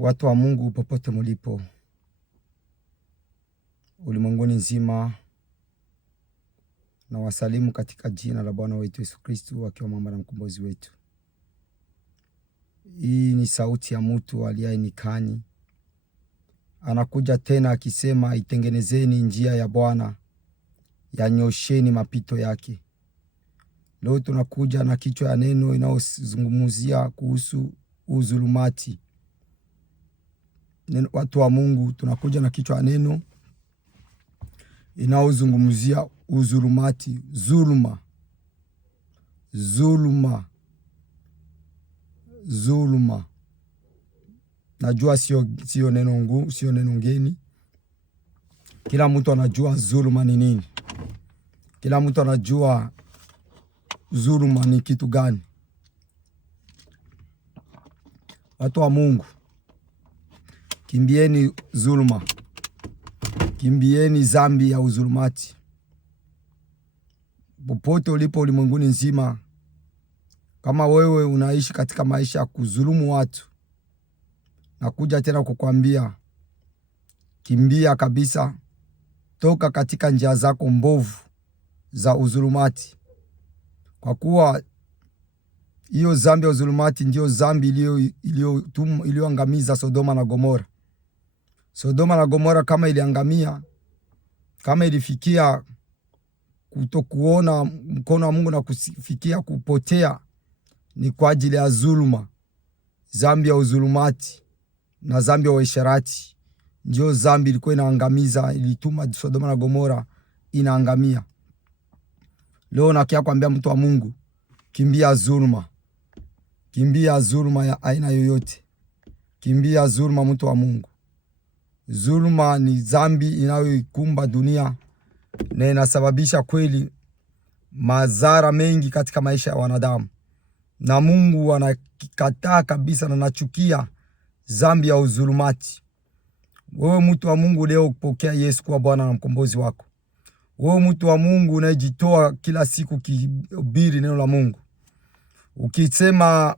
Watu wa Mungu popote mulipo ulimwenguni nzima, na wasalimu katika jina la Bwana wetu Yesu Kristo, akiwa mwamba na mkombozi wetu. Hii ni sauti ya mtu aliye nyikani, anakuja tena akisema, itengenezeni njia ya Bwana, yanyosheni mapito yake. Leo tunakuja na kichwa ya neno inayozungumzia kuhusu uzulumati. Watu wa Mungu, tunakuja na kichwa ya neno inaozungumzia uzulumati, zuluma. Najua sio neno ngeni. Kila mtu anajua zuluma ni nini. Kila mtu anajua zuluma ni kitu gani. Watu wa Mungu, kimbieni zuluma. Kimbieni zambi ya uzulumati. Popote ulipo ulimwenguni nzima, kama wewe unaishi katika maisha ya kuzulumu watu, nakuja tena kukwambia, kimbia kabisa, toka katika njia zako mbovu za uzulumati. Kwa kuwa hiyo zambi ya uzulumati ndio zambi iliyoangamiza Sodoma na Gomora. Sodoma na Gomora kama iliangamia, kama ilifikia kutokuona mkono wa Mungu na kufikia kupotea, ni kwa ajili ya zuluma. Zambi ya uzulumati na zambi ya uasherati ndio zambi ilikuwa inaangamiza, ilituma Sodoma na Gomora inaangamia. Leo nakia kuambia mtu wa Mungu, kimbia zuluma. Kimbia zuluma ya aina yoyote. Kimbia zuluma, mtu wa Mungu. Zuluma ni zambi inayoikumba dunia na inasababisha kweli madhara mengi katika maisha ya wanadamu. Na Mungu anakataa kabisa na anachukia zambi ya uzulumati. Wewe mtu wa Mungu, leo kupokea Yesu kuwa Bwana na mkombozi wako. Wewe mtu wa Mungu unajitoa kila siku kihubiri neno la Mungu, ukisema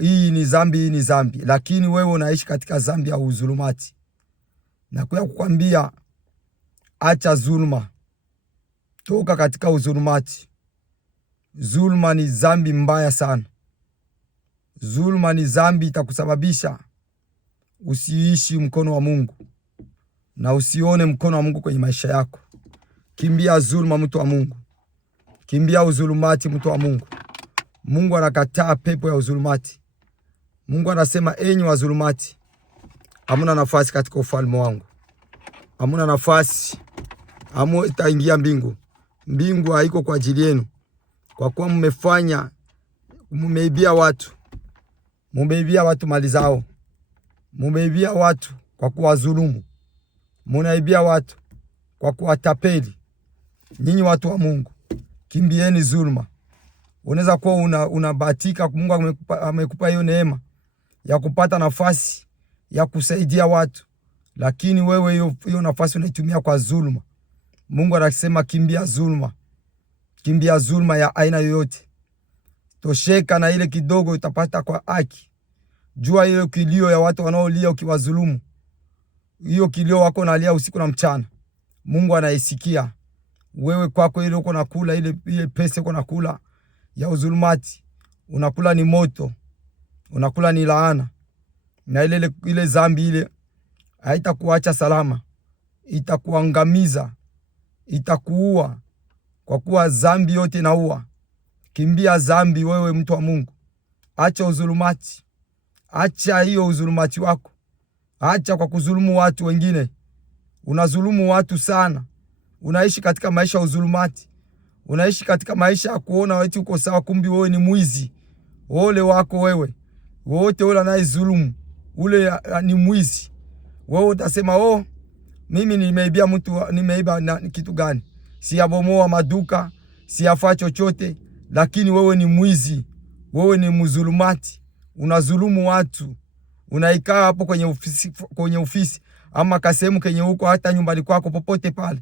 hii ni zambi, lakini wewe unaishi katika zambi ya uzulumati. Na kwa kukwambia, acha zuluma, toka katika uzulumati. Zuluma ni zambi mbaya sana. Zuluma ni zambi itakusababisha usiishi mkono wa Mungu na usione mkono wa Mungu kwenye maisha yako. Kimbia zuluma, mtu wa Mungu. Kimbia uzulumati, mtu wa Mungu. Mungu anakataa pepo ya uzulumati. Mungu anasema, enyi wazulumati, hamuna nafasi katika ufalme wangu. Hamuna nafasi. Hamutaingia mbingu. Mbingu haiko kwa ajili yenu. Kwa kuwa mumeibia watu. Mumeibia watu mali zao. Mumeibia watu kwa kuwadhulumu. Munaibia watu kwa kuwatapeli. Nyinyi watu wa Mungu, kimbieni zuluma. Unaweza kuwa unabahatika, Mungu amekupa hiyo neema ya kupata nafasi ya kusaidia watu, lakini wewe hiyo nafasi unaitumia kwa zuluma. Mungu anasema, kimbia zuluma. Kimbia zuluma ya aina yoyote. Tosheka na ile kidogo utapata kwa haki. Jua hiyo kilio ya watu wanaolia ukiwazulumu. Hiyo kilio wako nalia usiku na mchana, Mungu anaisikia. Wewe kwako ile uko nakula, ile pesa uko nakula ya uzulumati, unakula ni moto, unakula ni laana. Na ile zambi ile haitakuacha salama, itakuangamiza, itakuua, kwa kuwa zambi yote inaua. Kimbia zambi, wewe mtu wa Mungu. Acha uzulumati. Acha hiyo uzulumati wako. Acha kwa kuzulumu watu wengine. Unazulumu watu sana. Unaishi katika maisha ya uzulumati. Unaishi katika maisha ya kuona wewe uko sawa, kumbi wewe ni mwizi. Ole wako wewe. Wote ule anayezulumu, ule ni mwizi. Wewe utasema, mimi nimeiba na kitu gani? Siyabomoa maduka, siyafaa chochote, lakini wewe ni mwizi. Wewe ni mzulumati. Unazulumu watu. Unaikaa hapo kwenye ofisi ama kasehemu kenye huko, hata nyumbani kwako, popote pale,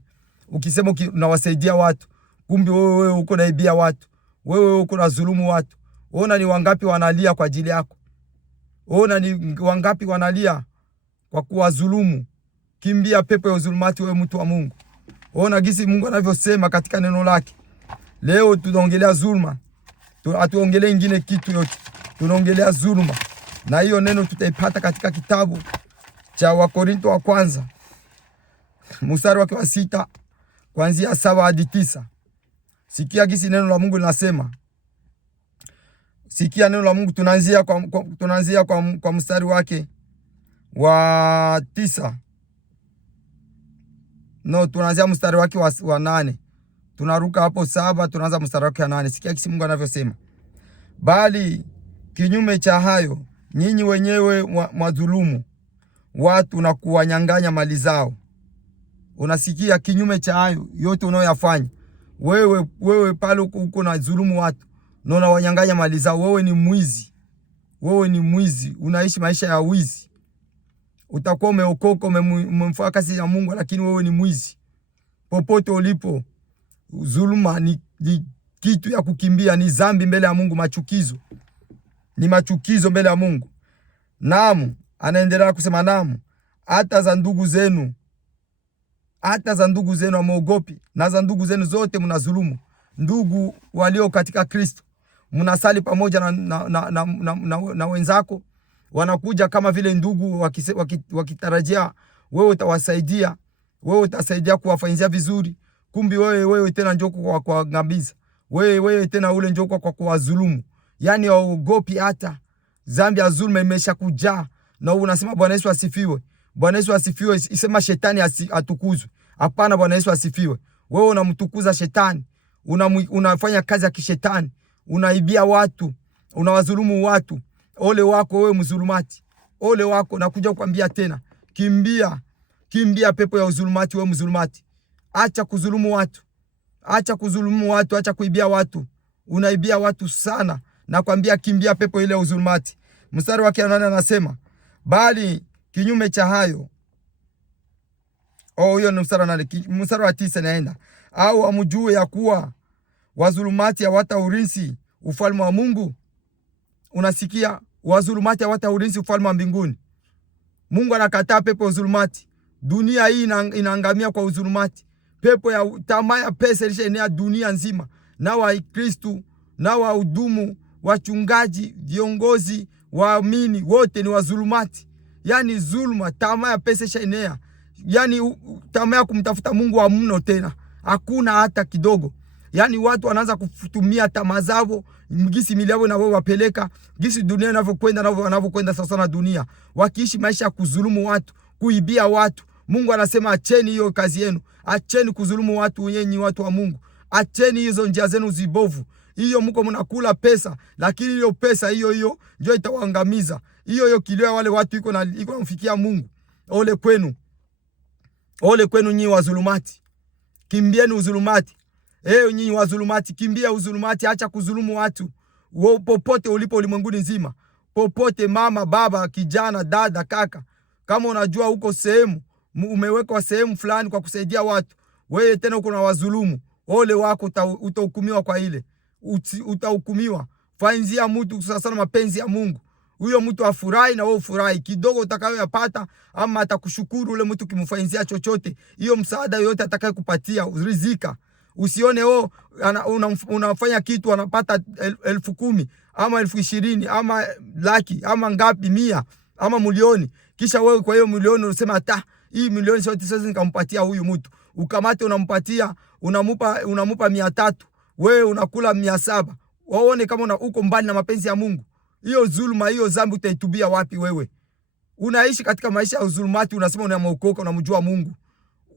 ukisema unawasaidia watu, kumbi wewe uko naibia watu. Wewe uko na dhulumu watu. Ona ni wangapi wanalia kwa ajili yako. Ona ni wangapi wanalia kwa kuwadhulumu. Kimbia pepo ya udhulumati, wewe mtu wa Mungu. Ona gisi Mungu anavyosema katika neno lake. Leo tunaongelea dhuluma. Hatuongelee ingine kitu yote. Tunaongelea dhuluma. Na hiyo neno tutaipata katika kitabu cha Wakorintho wa kwanza mstari wake wa 6 kuanzia 7 hadi 9. Sikia gisi neno la Mungu linasema. Sikia neno la Mungu, tunaanzia kwa mstari wake wa 9. No, tunaanzia mstari wake wa 8. Tunaruka hapo 7, tunaanza mstari wake wa 8. Sikia kisi Mungu anavyosema. Bali kinyume cha hayo, nyinyi wenyewe mwadhulumu watu na kuwanyang'anya mali zao. Unasikia, kinyume cha hayo yote unayoyafanya. Wewe pale uko na dhulumu watu na unawanyang'anya mali zao. Wewe ni mwizi. Wewe ni mwizi, unaishi maisha ya wizi. Utakuwa umeokoka, umemfuata kazi ya Mungu, lakini wewe ni mwizi. Popote ulipo, dhuluma ni kitu ya kukimbia, ni dhambi mbele ya Mungu, machukizo. Ni machukizo mbele ya Mungu. Naam, anaendelea kusema naam, hata za ndugu zenu amuogopi, na za ndugu zenu zote mnadhulumu. Ndugu walio katika Kristo, mnasali pamoja na wenzako, wanakuja kama vile ndugu wakitarajia wewe utawasaidia, wewe utasaidia kuwafanyia vizuri. Kumbi wewe tena njoo kwa kuangamiza. Wewe tena ule njoo kwa kuwadhulumu. Yani waogopi hata dhambi ya dhulma imeshakujaa, na unasema Bwana Yesu asifiwe. Bwana Yesu asifiwe, isema shetani atukuzwe. Hapana, Bwana Yesu asifiwe. Wewe unamtukuza shetani, unafanya kazi ya kishetani, unaibia watu, unawadhulumu watu. Ole wako wewe mzulumati. Ole wako, nakuja kukwambia tena. Kimbia pepo ya udhulumati, wewe mzulumati. Acha kudhulumu watu. Acha kuibia watu. Unaibia watu sana. Nakwambia kimbia pepo ile ya udhulumati. Mstari wake 8 anasema, bali kinyume cha hayo. Hiyo ni mstari wa 8. Mstari wa 9 naenda. Au amjue ya kuwa wadhulumati hawataurithi ufalme wa Mungu. Unasikia, wadhulumati hawataurithi ufalme wa mbinguni. Mungu anakataa pepo ya udhulumati. Dunia hii inaangamia kwa udhulumati. Pepo ya tamaa ya pesa ilishaenea dunia nzima. Na Wakristo, na wahudumu, wachungaji, viongozi, waamini wote ni wadhulumati. Yani dhuluma, tamaa ya pesa ilishaenea. Yani tamaa ya kumtafuta Mungu hamna tena. Hakuna hata kidogo. Yani watu wanaanza kutumia tamaa zao, gisi miliao na wao wapeleka, gisi dunia inavyokwenda na wanavyokwenda sasa na dunia. Wakiishi maisha ya kudhulumu watu, kuibia watu. Mungu anasema acheni hiyo kazi yenu. Acheni kudhulumu watu, yenyi watu wa Mungu. Acheni hizo njia zenu zibovu. Hiyo mko mnakula pesa, lakini hiyo pesa hiyo ndio itawaangamiza. Hiyo kilio wale watu iko namfikia Mungu. Ole kwenu. Ole kwenu nyinyi wadhulumati. Kimbieni udhulumati. Nyinyi wadhulumati, kimbia udhulumati, acha kudhulumu watu. Popote ulipo ulimwenguni nzima. Popote, mama, baba, kijana, dada, kaka. Kama unajua uko sehemu, umewekwa sehemu fulani kwa kusaidia watu, wewe tena uko na wadhulumu, ole wako, utahukumiwa kwa ile. Utahukumiwa. Fanyia mtu sasa mapenzi ya Mungu. Huyo mtu afurahi na wewe ufurahi. Kidogo utakayoyapata, ama atakushukuru ule mtu kimfanyia chochote. Hiyo msaada yote atakayokupatia, rizika. Usione unafanya kitu anapata 10,000 ama 20,000 ama laki ama ngapi 100 ama milioni, kisha wewe kwa hiyo milioni unasema hata hii milioni siwezi nikampatia huyu mtu. Ukamate unampatia, unamupa 300, wewe unakula 700. Waone kama uko mbali na mapenzi ya Mungu. Hiyo dhuluma, hiyo dhambi utaitubia wapi wewe? Unaishi katika maisha ya udhulumati, unasema unamokoka, unamjua Mungu.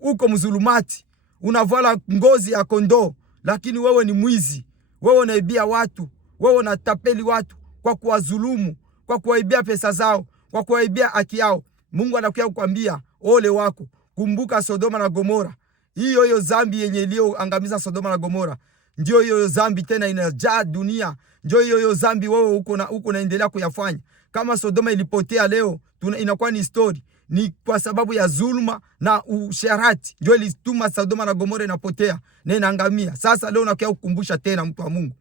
Uko mdhulumati. Unavala ngozi ya kondoo, lakini wewe ni mwizi. Wewe unaibia watu, wewe unatapeli watu kwa kuwadhulumu, kwa kuwaibia pesa zao, kwa kuwaibia haki yao. Mungu anakuja kukwambia ole wako. Kumbuka Sodoma na Gomora. Hiyo dhambi yenye iliyoangamiza Sodoma na Gomora, ndio hiyo dhambi tena inajaa dunia. Ndio hiyo dhambi wewe uko naendelea kuyafanya. Kama Sodoma ilipotea leo, inakuwa ni story. Ni kwa sababu ya dhuluma na usharati ndio ilituma Sodoma na Gomora inapotea na inaangamia. Sasa leo nakuja kukumbusha tena, mtu wa Mungu,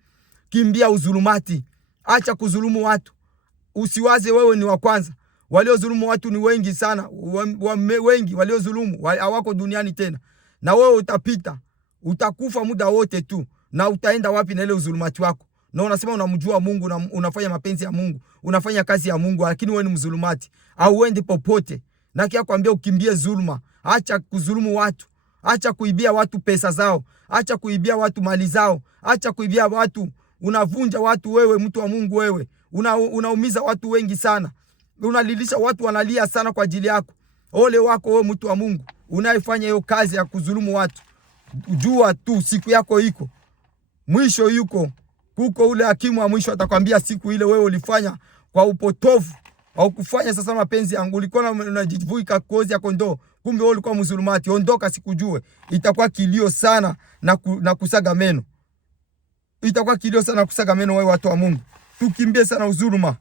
kimbia udhulumati. Acha kudhulumu watu. usiwaze wewe ni wa kwanza. Waliodhulumu watu ni wengi sana, wengi waliodhulumu hawako duniani tena. Na wewe utapita, utakufa muda wote tu, na utaenda wapi na ile udhulumati wako? Na unasema unamjua Mungu, na unafanya mapenzi ya Mungu, unafanya kazi ya Mungu, lakini wewe ni mdhulumati, au uende popote. Na kia kwambia ukimbie dhuluma, acha kudhulumu watu, acha kuibia watu pesa zao, acha kuibia watu mali zao, acha kuibia watu. Unavunja watu wewe, mtu wa Mungu wewe. Unaumiza watu wengi sana. Unalilisha watu wanalia sana kwa ajili yako. Ole wako wewe mtu wa Mungu unayefanya hiyo kazi ya kudhulumu watu. Jua tu siku yako iko. Mwisho yuko. Kuko ule hakimu wa mwisho atakwambia siku ile wewe ulifanya kwa upotovu, au kufanya sasa mapenzi yangu, ulikuwa unajivuika kozi ya kondoo, kumbe wewe ulikuwa mzulumati. Ondoka sikujue. Itakuwa kilio sana na kusaga meno. Itakuwa kilio sana kusaga meno wewe watu wa Mungu. Tukimbie sana uzuluma.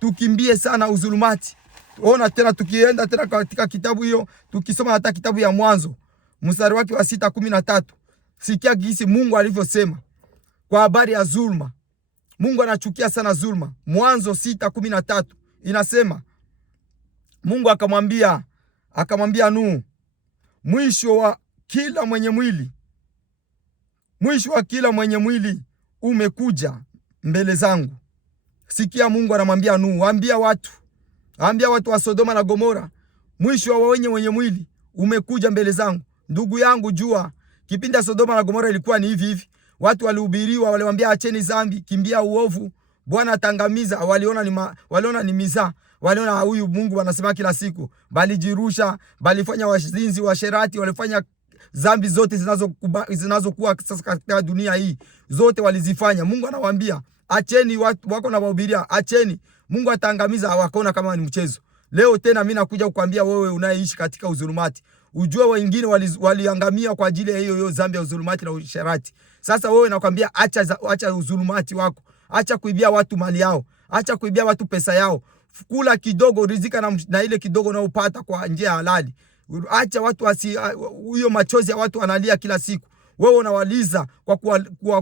Tukimbie sana uzulumati. Ona tena tukienda tena katika kitabu hiyo, tukisoma hata kitabu ya Mwanzo, mstari wake wa 6:13. Sikia gisi Mungu alivyosema kwa habari ya zulma. Mungu anachukia sana zulma. Mwanzo 6:13 inasema, Mungu akamwambia Nuhu, mwisho wa kila mwenye mwili umekuja mbele zangu. Sikia Mungu anamwambia Nuhu, ambia watu wa Sodoma na Gomora, mwisho wa wenye mwili umekuja mbele zangu. Ndugu yangu, jua kipindi ya Sodoma na Gomora ilikuwa ni hivi. Watu walihubiriwa, waliwaambia acheni dhambi, kimbia uovu, Bwana atangamiza. Waliona ni mizaa. Waliona huyu Mungu anasema kila siku. Bali jirusha, bali fanya wazinzi, washerati, walifanya dhambi zote zinazokuwa sasa katika dunia hii. Zote walizifanya. Mungu anawaambia, acheni watu wako na wahubiria, acheni. Mungu atangamiza. Hawakaona kama ni mchezo. Leo tena mimi nakuja kukwambia wewe unayeishi katika uzulumati, ujue wengine waliangamia kwa ajili ya hiyo dhambi ya uzulumati na usherati. Sasa wewe nakwambia acha uzulumati wako. Acha kuibia watu mali yao. Acha kuibia watu pesa yao. Kula kidogo, rizika na ile kidogo unayopata kwa njia halali. Acha watu hiyo machozi ya watu analia kila siku. Wewe unawaliza kwa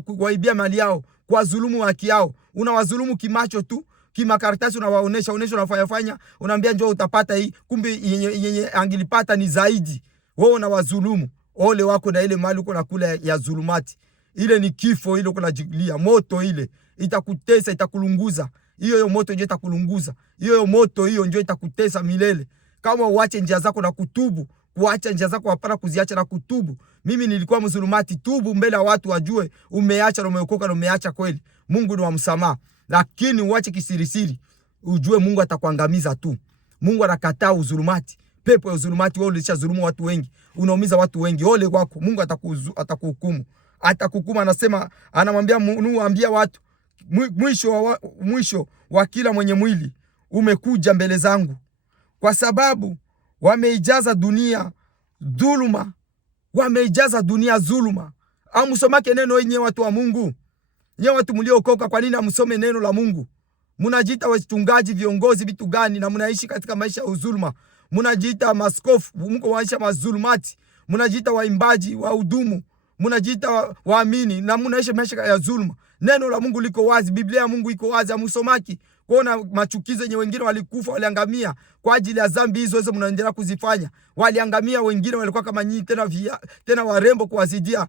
kuwaibia mali yao, kwa dhulumu haki yao. Unawazulumu kimacho tu, kimakaratasi unawaonesha, unafanya, unaambia njoo utapata hii, kumbe yenye angilipata ni zaidi. Wewe unawazulumu. Ole wako na ile mali uko nakula ya zulumati. Ile ni kifo, ile uko najilia moto, ile itakutesa, itakulunguza. Hiyo moto ndio itakulunguza. Hiyo moto hiyo ndio itakutesa milele. Kama uache njia zako na kutubu, kuacha njia zako hapana kuziacha na kutubu. Mimi nilikuwa mzulumati, tubu mbele ya watu wajue umeacha na umeokoka na umeacha kweli. Mungu ni wa msamaha. Lakini uache kisirisiri, ujue Mungu atakuangamiza tu. Mungu anakataa uzulumati. Pepo ya uzulumati, wewe ulishazulumu watu wengi, unaumiza watu wengi. Ole wako, Mungu atakuhukumu. Atakuhukumu. Anamwambia Nuhu, ambia watu mwisho wa kila mwenye mwili umekuja mbele zangu, kwa sababu wameijaza dunia dhuluma. Wameijaza dunia dhuluma. Amsomake neno yenyewe watu wa Mungu. Nyewe watu mliokoka, kwa nini amsome neno la Mungu? Mnajiita wachungaji, viongozi, vitu gani, na mnaishi katika maisha ya uzuluma? Mnajiita maskofu, mko maisha mazulumati. Mnajiita waimbaji, wahudumu, mnajiita waamini, na mnaishi maisha ya zuluma. Neno la Mungu liko wazi, Biblia ya Mungu iko wazi. Amsomaki kuona machukizo yenye wengine walikufa, waliangamia kwa ajili ya dhambi hizo mnaendelea kuzifanya. Waliangamia wengine, walikuwa kama nyinyi, tena warembo kuwazidia,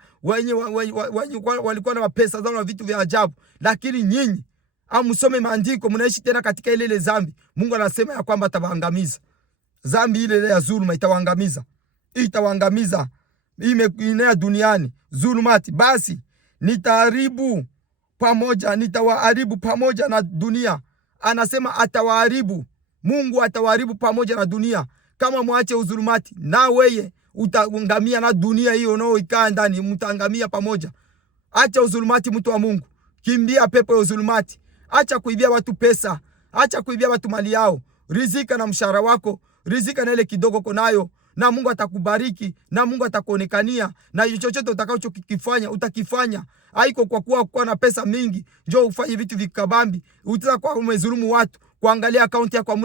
walikuwa na pesa zao na vitu vya ajabu. Lakini nyinyi amsome maandiko, mnaishi tena katika ile dhambi. Mungu anasema ya kwamba atawaangamiza. Dhambi ile ya zuluma itawaangamiza. Imeenea duniani zulumati. Basi nitawaharibu pamoja na dunia. Anasema atawaharibu. Mungu atawaharibu pamoja na dunia. Kama mwache uzulumati, na wewe utaangamia, na dunia hiyo unaoikaa ndani mtaangamia pamoja. Acha uzulumati mtu wa Mungu. Kimbia pepo ya uzulumati. Acha kuibia watu pesa. Acha kuibia watu mali yao. Rizika na mshahara wako. Rizika na ile kidogo uko nayo, na Mungu atakubariki, na Mungu atakuonekania, na chochote utakachokifanya utakifanya. Haiko kwa kuwa na pesa mingi njoo ufanye vitu vikabambi. Utakuwa umezulumu watu, kuangalia akaunti yako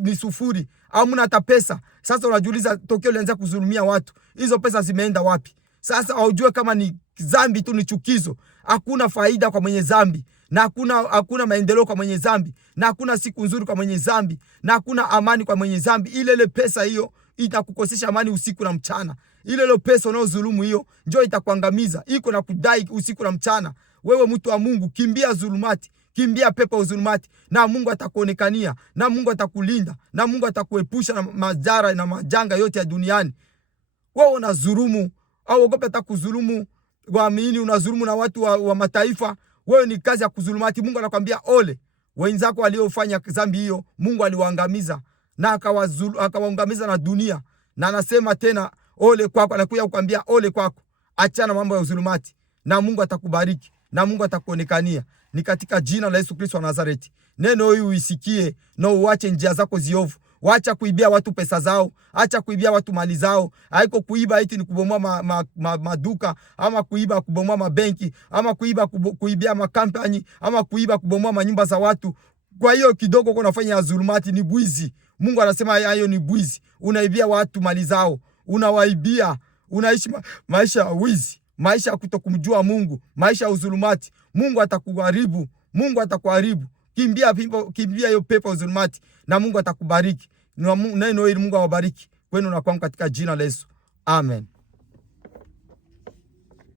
ni sufuri, hamna hata pesa. Sasa unajiuliza tokeo ulianza kuzulumia watu, hizo pesa zimeenda wapi? Sasa haujue kama ni dhambi tu, ni chukizo. Hakuna faida kwa mwenye dhambi, na hakuna maendeleo kwa mwenye dhambi, na hakuna siku nzuri kwa mwenye dhambi, na hakuna amani kwa mwenye dhambi. Ile pesa hiyo itakukosesha amani usiku na mchana. Ile pesa unayozulumu hiyo njoo itakuangamiza, iko na kudai usiku na mchana. Wewe mtu wa Mungu, kimbia zulumati, kimbia pepo zulumati, na Mungu atakuonekania, na Mungu atakulinda, na Mungu atakuepusha na madhara na majanga yote ya duniani. Wewe unazulumu au ogope hata kuzulumu waamini, unazulumu na watu wa mataifa. Wewe ni kazi ya kuzulumati. Mungu anakuambia ole wenzako waliofanya dhambi hiyo, Mungu aliwaangamiza na akawaangamiza na dunia. Na anasema tena ole kwako, anakuja kukwambia ole kwako, achana mambo ya uzulumati na Mungu atakubariki na Mungu atakuonekania. Ni katika jina la Yesu Kristo wa Nazareti. Neno hili uisikie na uache njia zako ziovu. Wacha kuibia watu pesa zao, acha kuibia watu mali zao. Haiko kuiba eti ni kubomoa maduka, ama kuiba kubomoa mabenki, ama kuibia makampani, ama kuiba kubomoa manyumba za watu. Kwa hiyo kidogo uko unafanya ya zulumati, ni bwizi. Mungu anasema hayo ni bwizi. Unaibia watu mali zao, unawaibia, unaishi maisha ya wizi, maisha ya kutokumjua Mungu, maisha ya uzulumati. Mungu atakuharibu, Mungu atakuharibu. Kimbia hiyo pepo zulumati na Mungu atakubariki. Neno hili Mungu awabariki kwenu na kwangu katika jina la Yesu. Amen.